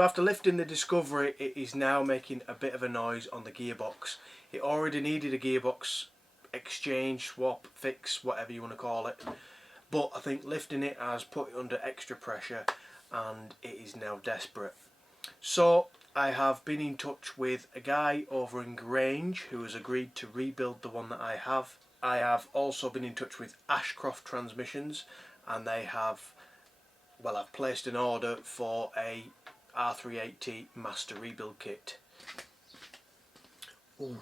So after lifting the Discovery, it is now making a bit of a noise on the gearbox. It already needed a gearbox exchange, swap, fix, whatever you want to call it. But I think lifting it has put it under extra pressure and it is now desperate. So I have been in touch with a guy over in Grange who has agreed to rebuild the one that I have. I have also been in touch with Ashcroft Transmissions, and they have, well, I've placed an order for a R380 master rebuild kit. Ooh,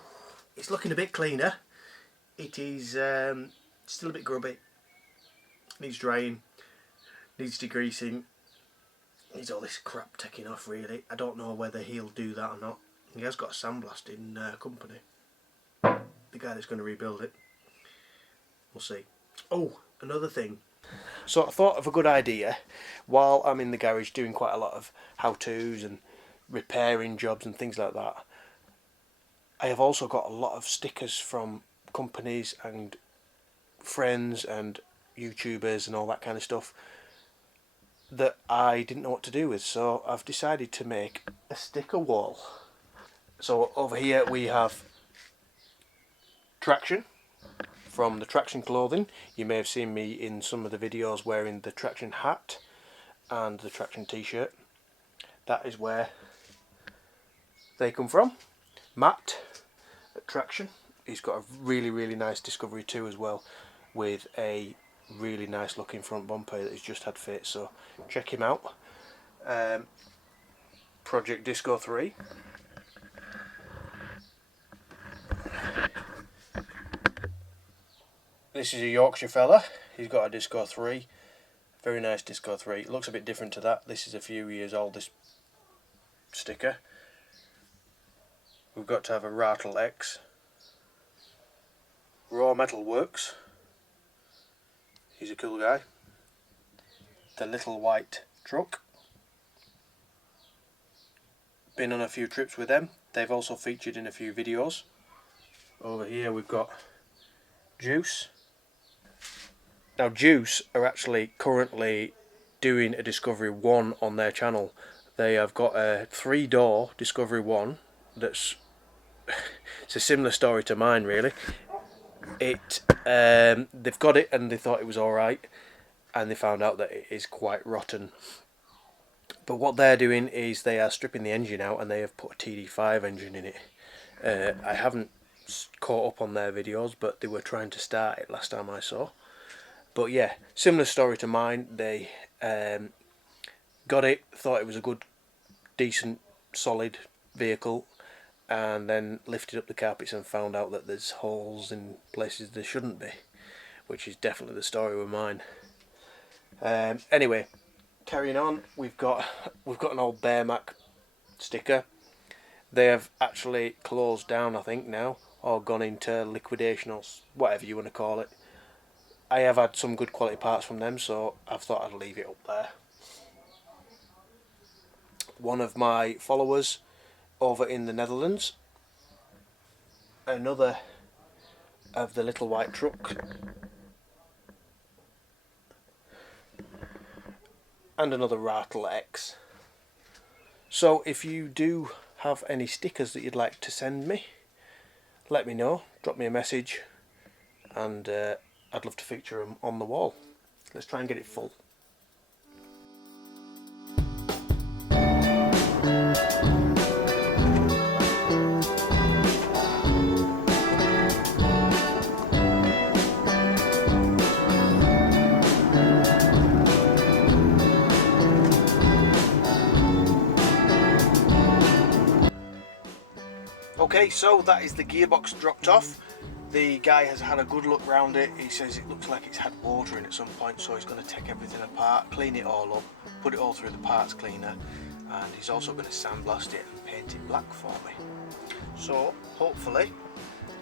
it's looking a bit cleaner. It is still a bit grubby. Needs drying, needs degreasing, needs all this crap taking off really. I don't know whether he'll do that or not. He has got a sandblasting company, the guy that's going to rebuild it. We'll see. Oh, another thing. So I thought of a good idea while I'm in the garage doing quite a lot of how-tos and repairing jobs and things like that. I have also got a lot of stickers from companies and friends and YouTubers and all that kind of stuff that I didn't know what to do with, so I've decided to make a sticker wall. So over here we have Traction from the Traction clothing. You may have seen me in some of the videos wearing the Traction hat and the Traction t-shirt. That is where they come from. Matt at Traction, he's got a really nice Discovery 2 as well, with a really nice looking front bumper that he's just had fit, so check him out. Project Disco 3. This is a Yorkshire fella, he's got a Disco 3, very nice Disco 3. It looks a bit different to that. This is a few years old, this sticker. We've got to have a Rattle X. Raw Metal Works, he's a cool guy. The Little White Truck, been on a few trips with them, they've also featured in a few videos. Over here we've got Juice. Now Juice are actually currently doing a Discovery 1 on their channel. They have got a 3-door Discovery 1 that's it's a similar story to mine really. They've got it and they thought it was alright, and they found out that it is quite rotten. But what they're doing is they are stripping the engine out and they have put a TD5 engine in it. I haven't caught up on their videos, but they were trying to start it last time I saw. But yeah, similar story to mine. They got it, thought it was a good, decent, solid vehicle, and then lifted up the carpets and found out that there's holes in places there shouldn't be, which is definitely the story with mine. Anyway, carrying on, we've got an old Bearmac sticker. They have actually closed down, I think now, or gone into liquidation or whatever you want to call it. I have had some good quality parts from them, so I've thought I'd leave it up there. One of my followers over in the Netherlands, another of the Little White Truck, and another Rattle X. So if you do have any stickers that you'd like to send me, let me know, drop me a message, and I'd love to feature them on the wall. Let's try and get it full. Okay, so that is the gearbox dropped off. The guy has had a good look round it. He says it looks like it's had water in at some point, so he's going to take everything apart, clean it all up, put it all through the parts cleaner, and he's also going to sandblast it and paint it black for me. So hopefully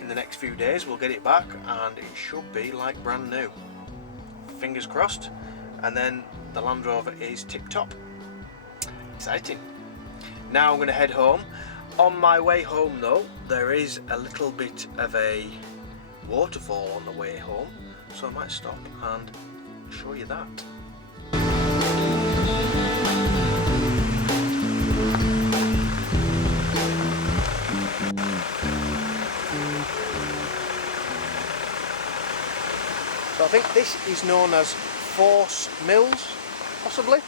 in the next few days we'll get it back and it should be like brand new. Fingers crossed. And then the Land Rover is tip top. Exciting. Now I'm going to head home. On my way home though, there is a little bit of a waterfall on the way home, so I might stop and show you that. I think this is known as Force Mills, possibly.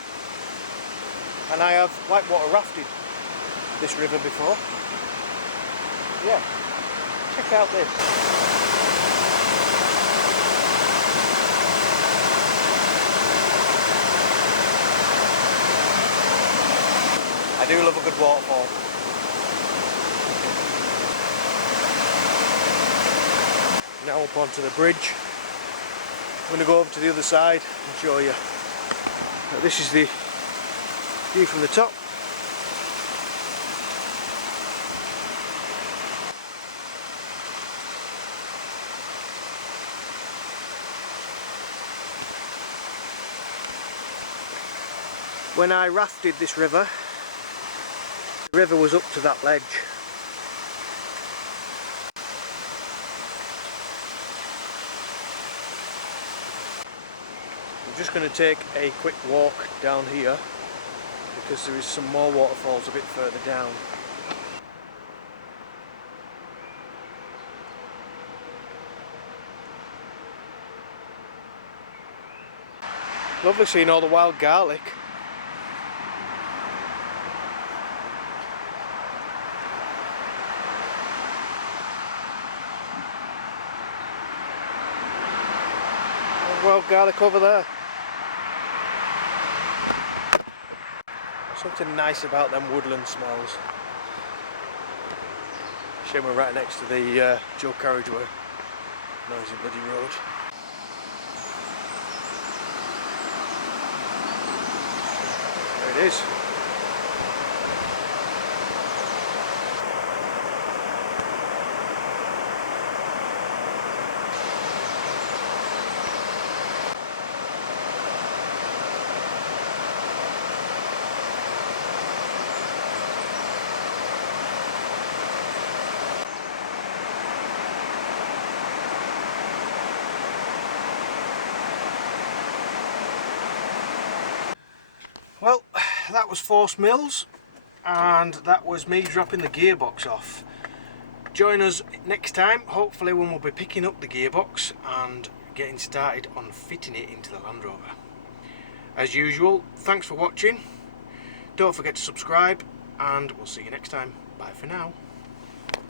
And I have whitewater rafted this river before. Yeah, check out this. I do love a good waterfall. Now up onto the bridge. I'm going to go over to the other side and show you. This is the view from the top. When I rafted this river, the river was up to that ledge. I'm just going to take a quick walk down here because there is some more waterfalls a bit further down. Lovely seeing all the wild garlic. Wild garlic over there. Something nice about them woodland smells. Shame we're right next to the dual carriageway. Noisy bloody road. There it is. Well, that was Force Mills, and that was me dropping the gearbox off. Join us next time, hopefully, when we'll be picking up the gearbox and getting started on fitting it into the Land Rover. As usual, thanks for watching. Don't forget to subscribe, and we'll see you next time. Bye for now.